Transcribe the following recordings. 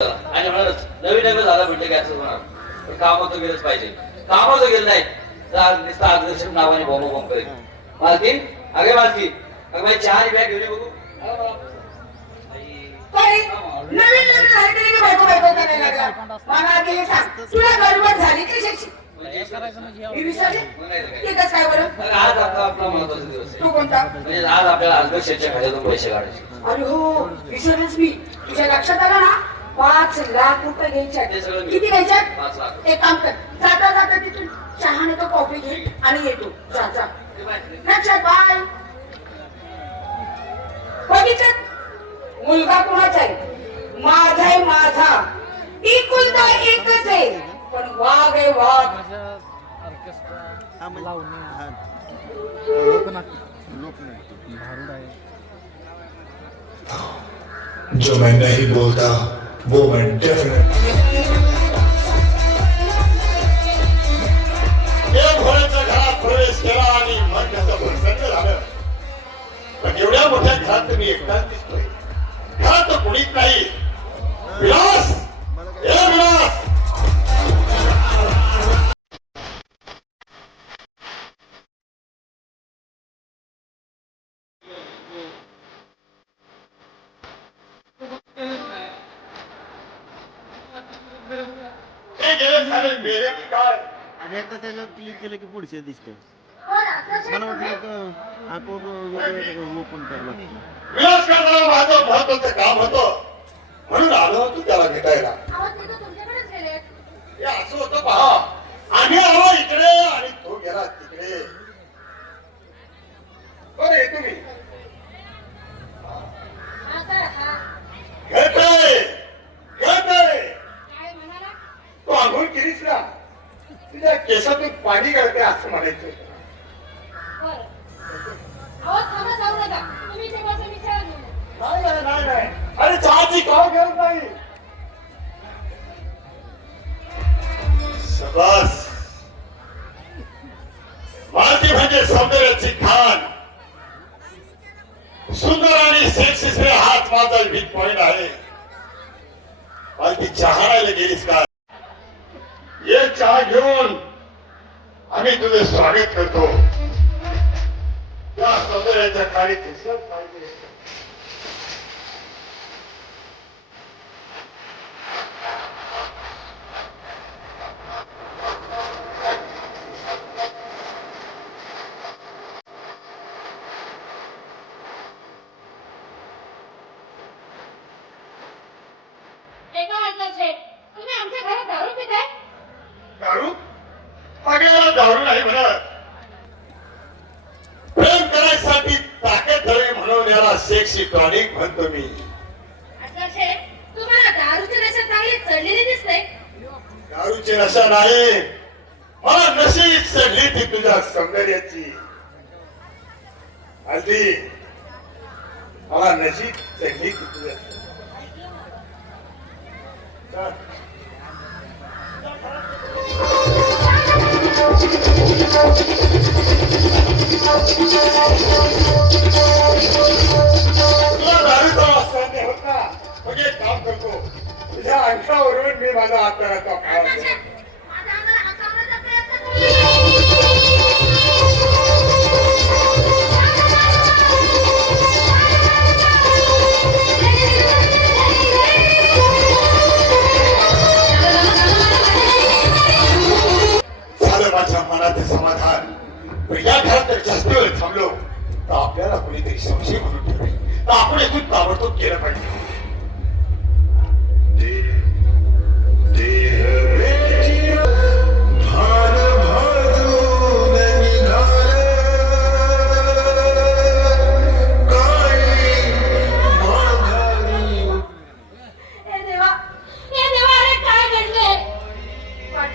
आणि म्हणूनच नवीन नवीन झालं म्हटलं की असं होणार. पण कामं तर गेलंच पाहिजे. कामं जर गेलं नाही तर आज नुसतं आग्रशन नावाने बॉम्ब बॉम्ब करेल मालकी अगे मालकी. अगं चहा आणि बॅग घेऊन ये बघू. अगं बाळा. आई. अरे, नवीन लग्न झालं तरी मी बायको बायको करायला लागला. मला आधी सांग, तुला गडबड झाली की शिक्षी मी विसरले मग नाही तर काय. ते कसं काय? बरं? अगं आज आपला आपला महत्त्वाचा दिवस आहे. तू कोणता? म्हणजे आज आपल्याला अध्यक्षाच्या खात्यातून पैसे काढायचे. अरे हो विसरलेच मी. तुझ्या लक्षात आलं ना? पाच लाख रुपये घ्यायचे सगळं किती पाच घ्यायचे लाख एक काम कर. जाता जाता तिथून चहा नाही तर कॉफी घे आणि येतो जा जा. लक्षात बाय. बघितलं? मुलगा कोणाचा आहे? माझा आहे माझा. एकुलता एकच आहे. पण वाघ आहे वाघ. जो मैं नहीं बोलता woman, definitely. घरात प्रवेश केला आणि मन त्याचं प्रसन्न झालं पण एवढ्या मोठ्या घरात तुम्ही एकटाच आणि एकदा त्याच्यावर क्लिक केलं की पुढचे दिसते. मला वाटलं अकाउंट ओपन करावं लागतं विलास करताना माझं महत्वाचं काम होतं. म्हणून आलो होतो त्याला भेटायला. हे असं होतं पहा. आम्ही आलो इकडे मालती चहायला गेलीस का? ये चहा घेऊन आम्ही तुझे स्वागत करतो. त्या सौंदर्याच्या काळी दिसत पाहिजे. तुम्ही आमच्या घरात दारू पिताय दारू? याला दारू नाही म्हणत. प्रेम करायसाठी ताकद हवी म्हणून याला सेक्सी टॉनिक म्हणतो मी. अध्यक्ष तुम्हाला दारूची नशा चांगली चढलेली दिसते दारूची नशा नाही. मला नशी चढली ती तुझ्या सौंदर्याची. हल्ली मला नशी चढली ती तुझ्या चल. काम करतो तुझ्या अंशावरून मी माझा हात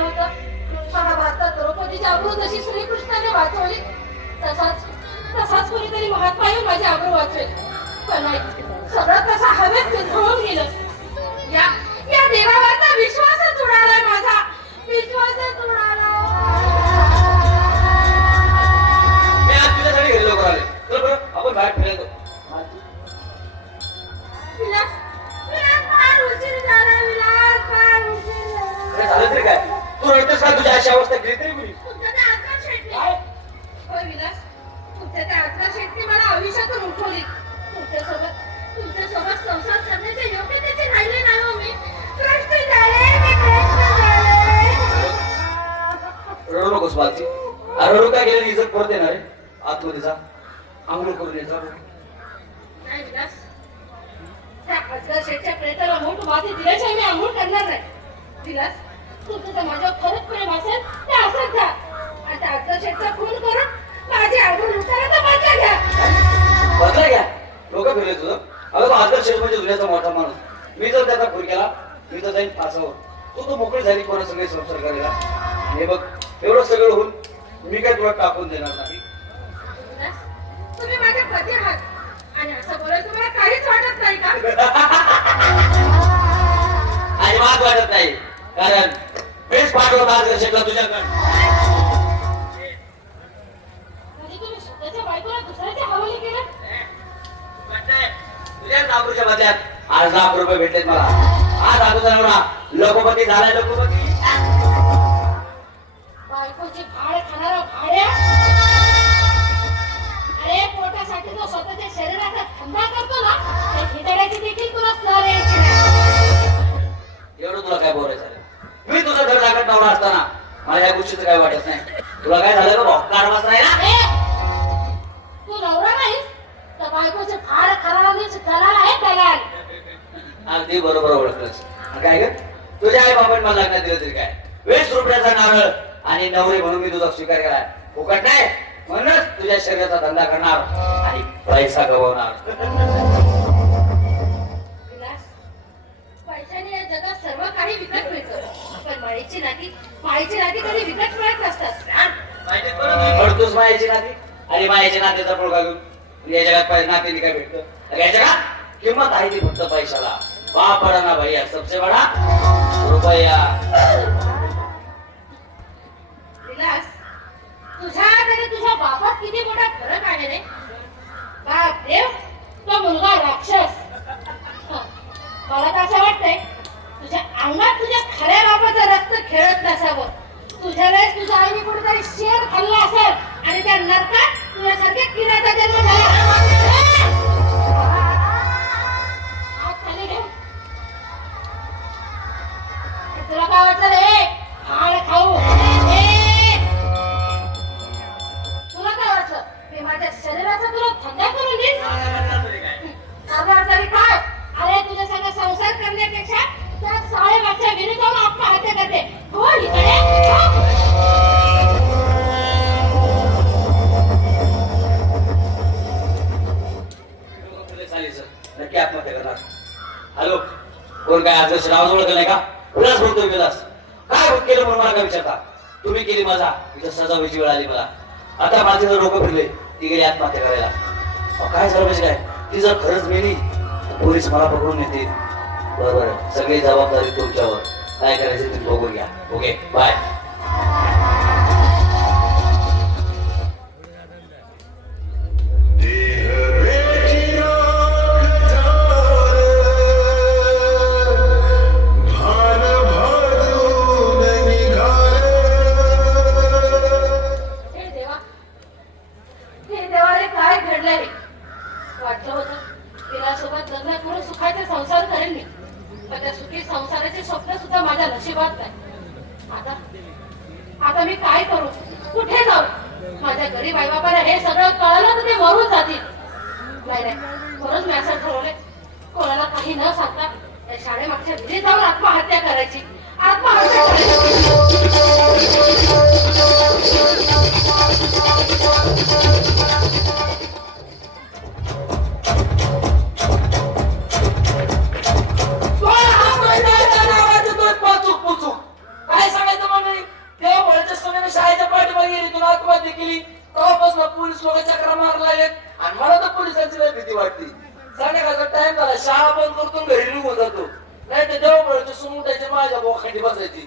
होतं कृष्णाला भारतात द्रौपदीची अब्रू जशी श्रीकृष्णाने वाचवली. तसाच तसाच कोणीतरी महात्मा येऊन माझी अब्रू वाचवेल. पण सगळं तसा हवेत विरघळून गेलं या या देवावरचा विश्वासच उडालाय माझा. विश्वासच उडाला परत येणार आहे. आतमध्ये जा. आंघोळ करून ये जा. शेठच्या प्रेताला मूठ दिल्याशिवाय मी आंघोळ करणार नाही. विलास तुझं तर माझ्यावर खरंच प्रेम असेल तर असंच जा आणि त्या खासदार शेठचा खून करून माझी आंघोळ लुटायला बदला घ्या बदला घ्या लोक फिरले तुझं. अगं तो आदर शेठ म्हणजे जुन्याचा मोठा माणूस. मी जर त्याचा खून केला मी तर जाईन फासावर तू तर मोकळी झाली कोणा सगळे संसार करायला. हे बघ एवढं सगळं होऊन मी काय तुला टाकून देणार नाही? तुम्ही माझे पती आहात. आणि असं बोलायला तुम्हाला काहीच वाटत नाही का? अजिबात वाटत नाही. कारण मीच पाठवत आदर शेठला तुझ्याकडे. म्हणजे तुम्ही स्वतःच्या बायकोला दुसऱ्याच्या हवाली केलं? तुझ्याच नागपूरच्या मध्यात आज लाख रुपये भेटलेत मला. आज अगोदर एवढा लखोपती झालाय लखोपती धंदा करतो ना त्या खिदड्याची देखील तुला सर यायची नाही एवढं तुला काय बोलायचं आहे? मी तुझं घर जागत नवरा असताना मला या गोष्टीचं काय वाटत नाही? तुला काय झालं कारवास नाही ना तू नवरा नाहीस? तर बायकोचे भाड खाणारा दलाल आहे दलाल. अगदी बरोबर ओळखलंस. काय ग? तुझ्या आई बाबांनी मला लग्नात दिलं तरी काय? वीस रुपयाचा नारळ आणि नवरी म्हणून मी तुझा स्वीकार केलाय. फुकट नाही? म्हणूनच तुझ्या शरीराचा धंदा करणार आणि पैसा गवणार विलास पैशाने या जगात सर्व काही विकत मिळतं. पण माळीची नाती माळीची नाती कधी विकत मिळत नसतात. पडतोस मायाची नाती. आणि मायाच्या नात्याचा पुळका घेऊन या जगात नाते काय भेटतं. या जगात किंमत आहे ती फक्त पैशाला. बाप ना भैया सबसे बडा रुपया. विलास तुझ्या आणि तुझ्या बापात किती मोठा फरक आहे रे? बाप देव तो मुलगा राक्षस. मला तर असं वाटतंय तुझ्या अंगात तुझ्या खऱ्या बापाचं रक्त खेळत नसावं. तुझ्या वेळेस तुझ्या आईने कुठेतरी शेर खाल्ला असेल आणि त्या नरकात तुझ्यासारख्या किराचा जन्म झाला. तुला काय वाटलं रे? मी माझ्या शरीराचा तुला धंदा करून देईन. तरी काय? अरे तुझ्या संग संसार करण्यापेक्षा त्या विरुद्ध आत्महत्या करते. हो इकडे. नक्की आत्महत्या करणार. हॅलो कोण काय आदर्श नाव ओळखलं नाही का? विलास बोलतोय विलास काय केलं म्हणून मला काय विचारता? तुम्ही केली माझा. इथं सजा व्हायची वेळ आली मला. आता माझे डोकं फिरले. ती गेली आत्महत्या करायला. काय झालं म्हणजे काय? ती जर खरंच मेली तर पोलीस मला पकडून नेतील. बरोबर सगळी जबाबदारी तुमच्यावर. काय करायचं तुम्ही बघून घ्या. ओके बाय तिच्यासोबत लग्न करून सुखाचा संसार करेन मी. पण त्या सुखी संसाराचे स्वप्न सुद्धा माझ्या नशिबात नाही. आता आता मी काय करू? कुठे जाऊ? माझ्या गरीब आई बाबाला हे सगळं कळलं तर ते मरून जातील. नाही नाही. म्हणून मी असं ठरवलंय. कोणाला काही न सांगता त्या शाळेमागच्या घरी जाऊन आत्महत्या करायची. आत्महत्या करायची. भीती वाटते संध्याकाळचा टाइम झाला शाळा बंद करतो घरी निघून जातो. नाही तर देवा मुलाच्या सुमुटाच्या माझ्या बोखांडी बसायची.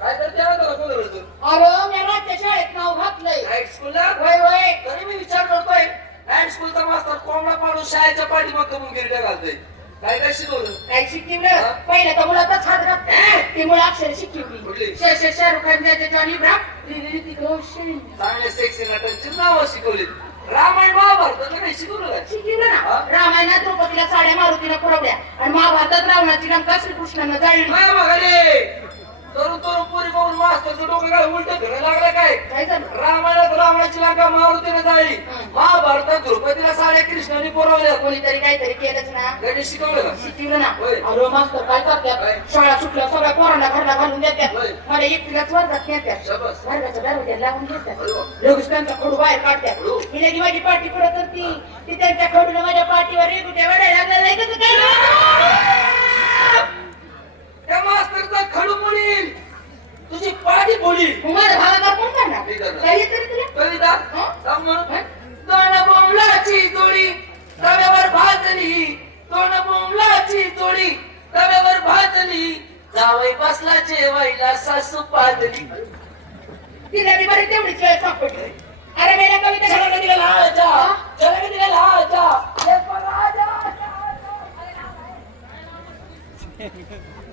काय करते कोण? अरे मी राज्य शाळेत नाव घातलंय. नाईट स्कूलला वय वय तरी मी विचार करतोय. नाईट स्कूलचा मास्तर कोंबडा पाडून शाळेच्या पाठीमाग करून घालतोय. काय काय शिकवलं? काय शिकवलं? पहिलं तर घात ती मुलं अक्षर शिकवली शाहरुख खान त्याचे जॉनी ब्राम सेक्सी नटांची नावं शिकवली. रामायण महाभारतातलं काही शिकवलं ना? रामायणात द्रौपदीला साड्या मारुतीला पुरवल्या आणि महाभारतात रावणाची लंका श्रीकृष्णानं जाळली. तरुण तरुण पोरी पाहून मास्तरचं डोकं काय उलट फिरायला लागलं काय काय झालं रामायणात रावणाची लंका मारुतीने हं. महाभारतात द्रौपदीला साड्या कृष्णाने पुरवल्या कोणीतरी काहीतरी केलंच ना गणेश शिकवलं का शिकवलं ना होय. अरे मास्तर काय होय. करतात शाळा सुटल्या सगळ्या पोरांना घरला घालून देतात होय. मला एकटीलाच वर्गात नेतात शाबास. वर्गाच्या दरवाज्याला लावून अरे वा. घेतात लगेच त्यांचा खडू बाहेर हो. ही लगी माझी पाठी पुढे करती ती त्यांच्या खडून माझ्या पाठीवर उद्या वडायला लागला नाही कसं काय मास्तरचा खडू पोळील तुझी पाठी मग माझ्या भावाला कोण करणार? मी करणार. काय येतं रे तुला कविता हं? सांग म्हणून